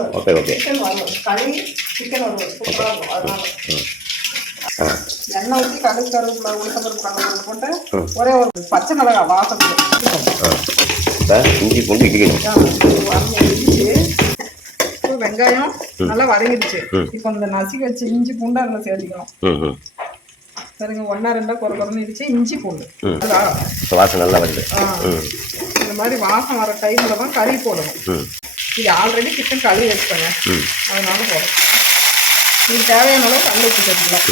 வறுவல். Okay okay. Chicken வறுவல், களி சிக்கன் வறுவல் சூப்பராக இருக்கும். அதனால எண்ணெய் ஊற்றி கடுகு கருவேப்பிலை உளுத்தம்பருப்பு கடலைப்பருப்பு போட்டு ஒரே ஒரு பச்சை மிளகா வாசத்துக்கு இஞ்சி பூண்டு இஞ்சி வெங்காயம் நல்லா வதங்கிடுச்சு. இப்போ இந்த நசுக்கி வச்சு இஞ்சி பூண்டு அதில் சேர்த்திக்கணும். சரிங்க, 1 2 குறைன்னு இடிச்சு இஞ்சி பூண்டு வாசம் நல்லா வருது. இந்த மாதிரி வாசம் வர டைம்ல தான் கறி போடணும். இது ஆல்ரெடி சிக்கன் கழுவி வச்சுக்கோங்க, அதனால போடணும். இது தேவையான அளவு கல் வச்சு சேர்த்துக்கலாம்.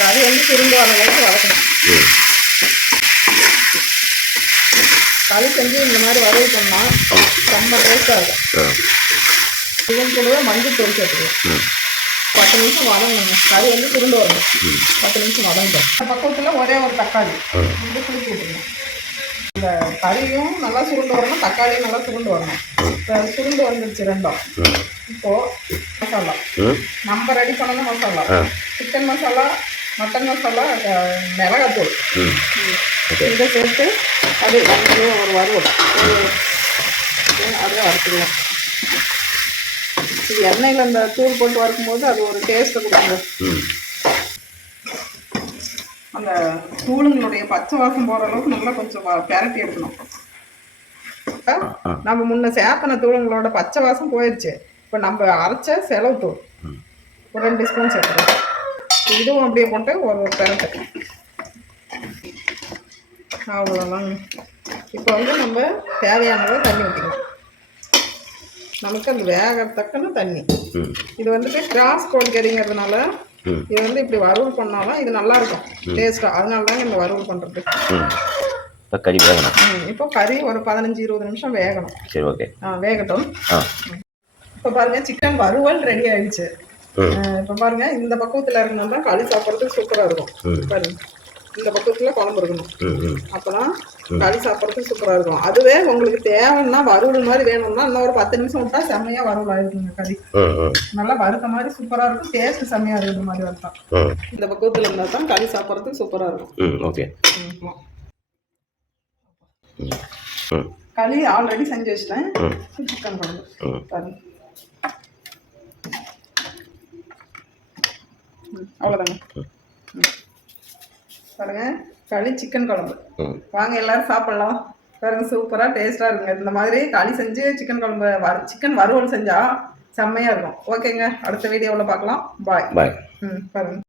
கறி வந்து சுருண்டு வர அளவுக்கு வளர்க்கணும். களி செஞ்சு இந்த மாதிரி வறுவல் பண்ணால் ரொம்ப டேஸ்டாக இருக்கும். இதன் கூடவே மஞ்சள் தூள் சேர்த்துக்கலாம். 10 நிமிஷம் வதங்கணுங்க. கறி வந்து சுருண்டு வரணும். 10 நிமிஷம் வதங்கிடும். பக்கத்தில் ஒரே ஒரு தக்காளி வந்து குளிச்சு விட்டுருணும். இந்த கறியும் நல்லா சுருண்டு வரணும், தக்காளியும் நல்லா சுருண்டு வரணும். இப்போ சுருண்டு வந்துடுச்சு ரெண்டும். இப்போது மசாலா நம்ம ரெடி பண்ணணும். மசாலா சிக்கன் மசாலா, மட்டன் மசாலா, மிளகாத்தூள் இதை சேர்த்து அது ஒரு வறுவல் அதை வறுத்துக்கலாம். இது எண்ணெயில் அந்த தூள் போட்டு வறுக்கும்போது அது ஒரு டேஸ்ட்டை கொடுக்குங்க. அந்த தூளுங்களுடைய பச்சை வாசம் போகிற அளவுக்கு நல்லா கொஞ்சம் பெரட்டி எடுக்கணும். நம்ம முன்ன சேர்த்தன தூளுங்களோட பச்சை வாசம் போயிடுச்சு. இப்போ நம்ம அரைச்ச செலவு தூள் ஒரு 2 ஸ்பூன் சேர்த்துக்கலாம். இதுவும் அப்படியே போட்டு ஒரு பெரட்டு அவ்வளோதாங்க. இப்போ வந்து நம்ம தேவையான அளவு தண்ணி ஊற்றிக்கலாம். நமக்கு அது வேகத்தக்கன தண்ணி. இது வந்துட்டு கிராஸ் கோழி கறிங்கிறதுனால இது வந்து இப்படி வறுவல் பண்ணாலும் இது நல்லா இருக்கும் டேஸ்ட்டாக. அதனால தாங்க இந்த வறுவல் பண்ணுறது. கறி வேகணும். இப்போ கறி ஒரு 15-20 நிமிஷம் வேகணும். சரி, ஓகே. வேகட்டும். இப்போ பாருங்க, சிக்கன் வறுவல் ரெடி ஆயிடுச்சு. இப்போ பாருங்க, இந்த பக்குவத்தில் இருக்கணும்னா களி சாப்பிட்றதுக்கு சூப்பராக இருக்கும். பாருங்க, இந்த பக்கத்தில் குழம்பு இருக்கணும். அப்போதான் களி சாப்பிட்றதுக்கு சூப்பராக இருக்கும். அதுவே உங்களுக்கு தேவைன்னா வறுவல் மாதிரி வேணும்னா இன்னும் ஒரு 10 நிமிஷம் விட்டா செம்மையாக வறுவல் ஆயிருக்குங்க. களி நல்லா வறுத்த மாதிரி சூப்பராக இருக்கும். டேஸ்ட் செம்மையாக இருக்கிற மாதிரி வறுத்தா இந்த பக்குவத்தில் இருந்தால் தான் களி சாப்பிட்றதுக்கு சூப்பராக இருக்கும். ஓகே. களி ஆல்ரெடி செஞ்சு வச்சிட்டேன். சிக்கன் குழம்பு பாருங்க, அவ்வளோதாங்க. பாருங்க, களி சிக்கன் குழம்பு. வாங்க எல்லாரும் சாப்பிடலாம். பாருங்க, சூப்பராக டேஸ்ட்டாக இருக்குங்க. இந்த மாதிரி களி செஞ்சு சிக்கன் குழம்பு சிக்கன் வறுவல் செஞ்சால் செம்மையாக இருக்கும். ஓகேங்க, அடுத்த வீடியோவில் பார்க்கலாம். பாய் பாய். பாருங்க.